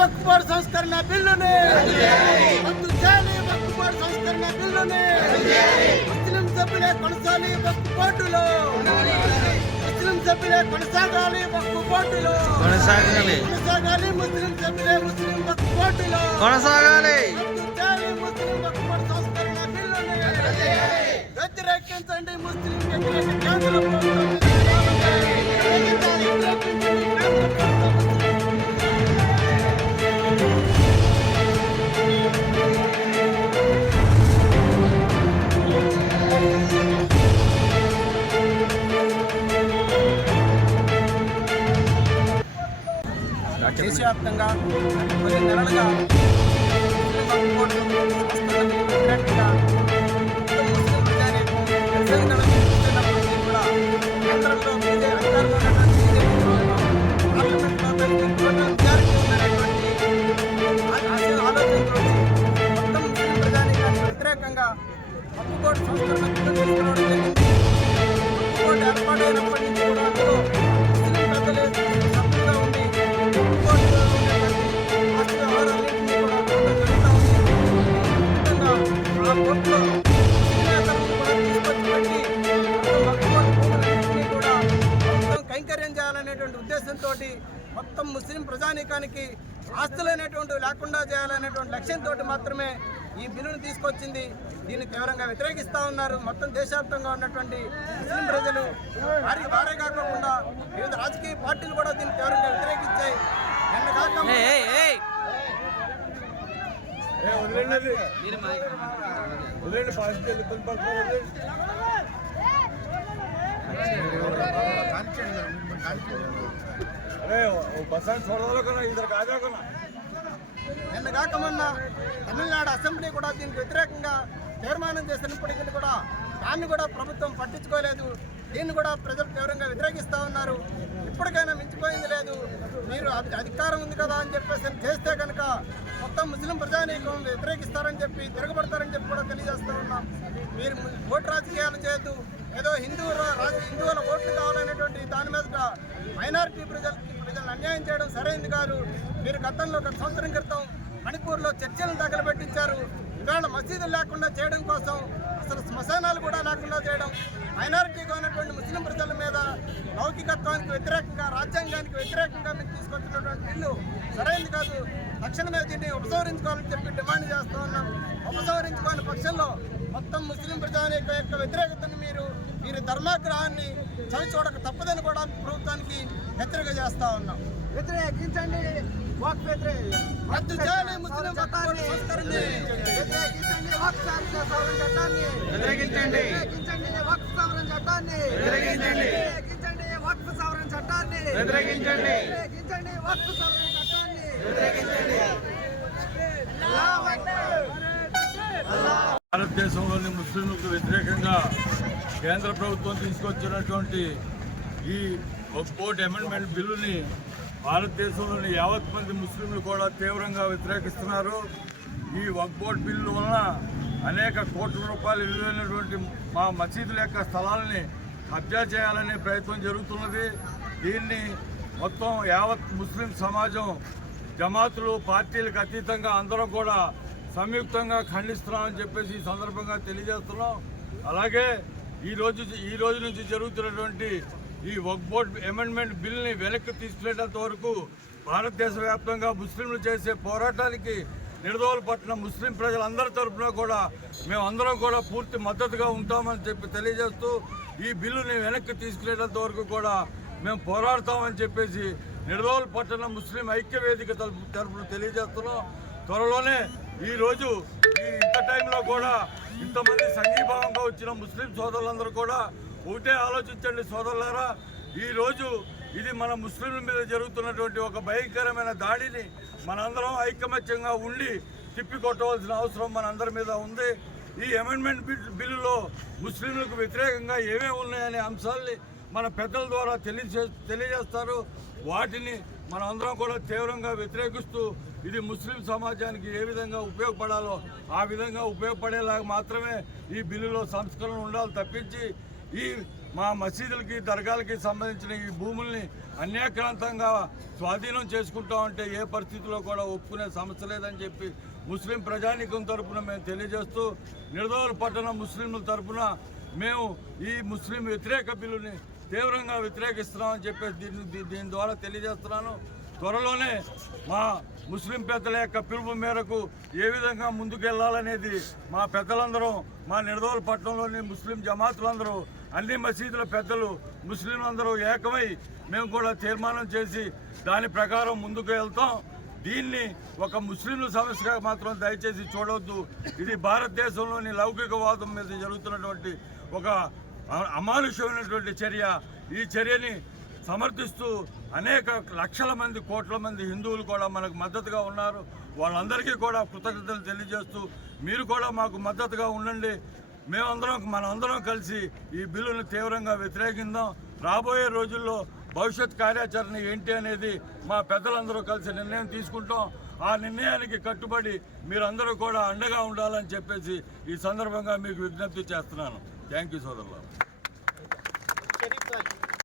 వక్కుబోర్డు సంస్కరణ బిల్లుని. రద్దు చేయాలి వక్కుబోర్డు సంస్కరణ బిల్లుని. ముస్లిం సభ్యులే కొనసాలి వక్కుబోర్డులో ముస్లిం సభ్యులే కొనసాగాలి వక్కుబోర్డులో కొనసాగాలి. కొనసాగాలి ముస్లిం సభ్యులే ముస్లిం వక్కుబోర్డులో కొనసాగాలి. రద్దు చేయాలి ముస్లిం వక్కుబోర్డు సంస్కరణ బిల్లుని. వ్యతిరేకించండి ముస్లిం వ్యతిరేక కేంద్ర ముస్లిం ప్రజానీకానికి వ్యతిరేకంగా వక్ఫ్ బోర్డు సంస్కరణ బిల్లు తీసుకురావడం జరిగింది వక్ఫ్ బోర్డు ఏర్పాటైనప్పటి నుంచి కూడా అందులో చేయాలనేటువంటి ఉద్దేశంతో మొత్తం ముస్లిం ప్రజానీకానికి ఆస్తులైనటువంటి లేకుండా చేయాలనేటువంటి లక్ష్యంతో మాత్రమే ఈ బిల్లును తీసుకొచ్చింది. దీన్ని తీవ్రంగా వ్యతిరేకిస్తూ ఉన్నారు. మొత్తం దేశవ్యాప్తంగా ఉన్నటువంటి ముస్లిం ప్రజలు వారి వారే కాకుండా వివిధ రాజకీయ పార్టీలు కూడా దీన్ని తీవ్రంగా వ్యతిరేకించాయి. నిన్న కాక. వదిలేండి. అరే బస్సు చూడాలి కన్నా ఇద్దరు కాదా కన్నా. నిన్న కాకమన్నా తమిళనాడు అసెంబ్లీ కూడా దీనికి వ్యతిరేకంగా తీర్మానం చేసినప్పటికీ కూడా దాన్ని కూడా ప్రభుత్వం పట్టించుకోలేదు. దీన్ని కూడా ప్రజలు తీవ్రంగా వ్యతిరేకిస్తూ ఉన్నారు. ఇప్పటికైనా మించిపోయింది లేదు. మీరు అధికారం ఉంది కదా అని చెప్పేసి చేస్తే కనుక మొత్తం ముస్లిం ప్రజానీకం వ్యతిరేకిస్తారని చెప్పి తిరగబడతారని చెప్పి కూడా తెలియజేస్తూ ఉన్నాం. మీరు ఓటు రాజకీయాలు చేయొద్దు. ఏదో హిందూ రాజ హిందువుల ఓట్లు కావాలనేటువంటి దాని మీద మైనారిటీ ప్రజలకి ప్రజలను అన్యాయం చేయడం సరైంది కాదు. మీరు గతంలో గత సంవత్సరం క్రితం మణిపూర్లో చర్చలను తగలబెట్టించారు. ఇవాళ మసీదులు లేకుండా చేయడం కోసం అసలు శ్మశానాలు కూడా లేకుండా చేయడం మైనారిటీగా ఉన్నటువంటి ముస్లిం ప్రజల మీద లౌకికత్వానికి వ్యతిరేకంగా రాజ్యాంగానికి వ్యతిరేకంగా మీరు తీసుకొచ్చినటువంటి బిల్లు సరైనది కాదు. తక్షణమే దీన్ని ఉపసంహరించుకోవాలని చెప్పి డిమాండ్ చేస్తూ ఉన్నాం. ఉపసంహరించుకోని పక్షంలో మొత్తం ముస్లిం ప్రజానీక యొక్క వ్యతిరేకతను మీరు మీరు ధర్మాగ్రహాన్ని చవి చూడక తప్పదని కూడా ప్రభుత్వానికి హెచ్చరిక చేస్తా ఉన్నాం. వ్యతిరేకించండి. రద్దు చేయాలి ముస్లిం చట్టాన్ని వ్యతిరేకించండి. చట్టాన్ని. వ్యతిరేకించండి. వ్యతిరేకించండి. వక్ఫ్ సవరణ చట్టాన్ని. వ్యతిరేకించండి. వ్యతిరేకించండి. వక్ఫ్ సవరణ చట్టాన్ని. వ్యతిరేకించండి. వ్యతిరేకించండి. వక్ఫ్ సవరణ చట్టాన్ని. వ్యతిరేకించండి. అల్లాహు అక్బర్. భారతదేశంలోని ముస్లింలకు వ్యతిరేకంగా కేంద్ర ప్రభుత్వం తీసుకొచ్చినటువంటి ఈ బోర్డ్ అమెండ్మెంట్ బిల్లుని భారతదేశంలోని యావత్ మంది ముస్లింలు కూడా తీవ్రంగా వ్యతిరేకిస్తున్నారు. ఈ వక్బోట్ బిల్లు వలన అనేక కోట్ల రూపాయలు విలువైనటువంటి మా మసీదుల యొక్క స్థలాలని కబ్జా చేయాలనే ప్రయత్నం జరుగుతున్నది. దీన్ని మొత్తం యావత్ ముస్లిం సమాజం జమాతులు పార్టీలకు అతీతంగా అందరం కూడా సంయుక్తంగా ఖండిస్తున్నామని చెప్పేసి ఈ సందర్భంగా తెలియజేస్తున్నాం. అలాగే ఈ రోజు ఈ రోజు నుంచి జరుగుతున్నటువంటి ఈ వక్ బోర్డ్ అమెండ్మెంట్ బిల్ని వెనక్కి తీసుకునేటంత వరకు భారతదేశ వ్యాప్తంగా ముస్లింలు చేసే పోరాటానికి నిడదవోలు పట్టిన ముస్లిం ప్రజలందరి తరఫున కూడా మేమందరం కూడా పూర్తి మద్దతుగా ఉంటామని చెప్పి తెలియజేస్తూ ఈ బిల్లుని వెనక్కి తీసుకునేటంత వరకు కూడా మేము పోరాడతామని చెప్పేసి నిడదవోలు పట్టణ ముస్లిం ఐక్య వేదిక తరపు తరపున తెలియజేస్తున్నాం. త్వరలోనే ఈ రోజు ఇంత టైంలో కూడా ఇంతమంది సంఘీభావంగా వచ్చిన ముస్లిం సోదరులందరూ కూడా ఒకటే ఆలోచించండి సోదరులారా. ఈ రోజు ఇది మన ముస్లింల మీద జరుగుతున్నటువంటి ఒక భయంకరమైన దాడిని మనందరం ఐకమత్యంగా ఉండి తిప్పికొట్టవలసిన అవసరం మనందరి మీద ఉంది. ఈ అమెండ్మెంట్ బిల్ బిల్లులో ముస్లింలకు వ్యతిరేకంగా ఏమేమి ఉన్నాయనే అంశాల్ని మన పెద్దల ద్వారా తెలియజే తెలియజేస్తారు. వాటిని మనందరం కూడా తీవ్రంగా వ్యతిరేకిస్తూ ఇది ముస్లిం సమాజానికి ఏ విధంగా ఉపయోగపడాలో ఆ విధంగా ఉపయోగపడేలాగా మాత్రమే ఈ బిల్లులో సంస్కరణ ఉండాలి తప్పించి ఈ మా మసీదులకి దర్గాలకి సంబంధించిన ఈ భూముల్ని అన్యాక్రాంతంగా స్వాధీనం చేసుకుంటామంటే ఏ పరిస్థితిలో కూడా ఒప్పుకునే సమస్య లేదని చెప్పి ముస్లిం ప్రజానీకం తరపున మేము తెలియజేస్తూ నిర్దోల పట్టణ ముస్లింల తరపున మేము ఈ ముస్లిం వ్యతిరేక బిల్లుని తీవ్రంగా వ్యతిరేకిస్తున్నామని చెప్పేసి దీని దీని ద్వారా తెలియజేస్తున్నాను. త్వరలోనే మా ముస్లిం పెద్దల యొక్క పిలుపు మేరకు ఏ విధంగా ముందుకెళ్ళాలనేది మా పెద్దలందరూ మా నిడదోల పట్టణంలోని ముస్లిం జమాతులందరూ అన్ని మసీదుల పెద్దలు ముస్లింలందరూ ఏకమై మేము కూడా తీర్మానం చేసి దాని ప్రకారం ముందుకు వెళ్తాం. దీన్ని ఒక ముస్లింల సమస్యగా మాత్రం దయచేసి చూడవద్దు. ఇది భారతదేశంలోని లౌకికవాదం మీద జరుగుతున్నటువంటి ఒక అమానుషమైనటువంటి చర్య. ఈ చర్యని సమర్థిస్తూ అనేక లక్షల మంది కోట్ల మంది హిందువులు కూడా మనకు మద్దతుగా ఉన్నారు. వాళ్ళందరికీ కూడా కృతజ్ఞతలు తెలియజేస్తూ మీరు కూడా మాకు మద్దతుగా ఉండండి. మేమందరం మనందరం కలిసి ఈ బిల్లును తీవ్రంగా వ్యతిరేకిద్దాం రాబోయే రోజుల్లో భవిష్యత్ కార్యాచరణ ఏంటి అనేది మా పెద్దలందరూ కలిసి నిర్ణయం తీసుకుంటాం. ఆ నిర్ణయానికి కట్టుబడి మీరందరూ కూడా అండగా ఉండాలని చెప్పేసి ఈ సందర్భంగా మీకు విజ్ఞప్తి చేస్తున్నాను. థ్యాంక్ యూ సోదరులు